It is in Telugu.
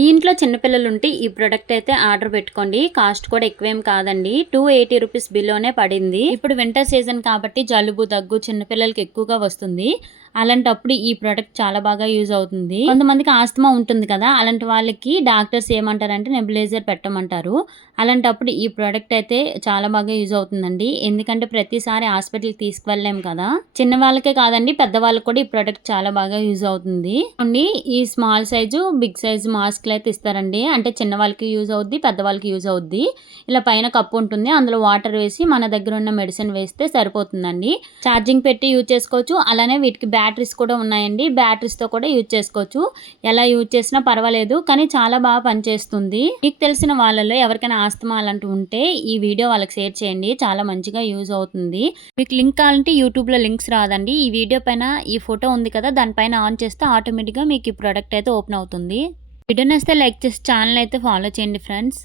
ఈ ఇంట్లో చిన్నపిల్లలు ఉంటే ఈ ప్రోడక్ట్ అయితే ఆర్డర్ పెట్టుకోండి. కాస్ట్ కూడా ఎక్కువేం కాదండి. టూ ఎయిటీ రూపీస్ బిలోనే పడింది. ఇప్పుడు వింటర్ సీజన్ కాబట్టి జలుబు దగ్గు చిన్నపిల్లలకి ఎక్కువగా వస్తుంది. అలాంటప్పుడు ఈ ప్రోడక్ట్ చాలా బాగా యూజ్ అవుతుంది. కొంతమందికి ఆస్తమా ఉంటుంది కదా అలాంటి వాళ్ళకి డాక్టర్స్ ఏమంటారంటే నెబులైజర్ పెట్టమంటారు. అలాంటప్పుడు ఈ ప్రోడక్ట్ అయితే చాలా బాగా యూజ్ అవుతుందండి. ఎందుకంటే ప్రతిసారి హాస్పిటల్కి తీసుకువెళ్ళలేం కదా. చిన్న వాళ్ళకే కాదండి పెద్దవాళ్ళకి కూడా ఈ ప్రోడక్ట్ చాలా బాగా యూజ్ అవుతుంది. అండి ఈ స్మాల్ సైజు బిగ్ సైజు మాస్క్లు అయితే ఇస్తారండి. అంటే చిన్న వాళ్ళకి యూజ్ అవుద్ది పెద్దవాళ్ళకి యూజ్ అవుద్ది. ఇలా పైన కప్పు ఉంటుంది అందులో వాటర్ వేసి మన దగ్గర ఉన్న మెడిసిన్ వేస్తే సరిపోతుందండి. ఛార్జింగ్ పెట్టి యూజ్ చేసుకోవచ్చు. అలానే వీటికి బ్యాటరీస్ కూడా ఉన్నాయండి. బ్యాటరీస్తో కూడా యూజ్ చేసుకోవచ్చు. ఎలా యూజ్ చేసినా పర్వాలేదు కానీ చాలా బాగా పనిచేస్తుంది. మీకు తెలిసిన వాళ్ళలో ఎవరికైనా ఆస్తమా అలాంటివి ఉంటే ఈ వీడియో వాళ్ళకి షేర్ చేయండి. చాలా మంచిగా యూజ్ అవుతుంది. మీకు లింక్ కావాలంటే యూట్యూబ్లో లింక్స్ రాదండి. ఈ వీడియో పైన ఈ ఫోటో ఉంది కదా దానిపైన ఆన్ చేస్తే ఆటోమేటిక్గా మీకు ఈ ప్రోడక్ట్ అయితే ఓపెన్ అవుతుంది. వీడియో నచ్చితే లైక్ చేసి ఛానల్ అయితే ఫాలో చేయండి ఫ్రెండ్స్.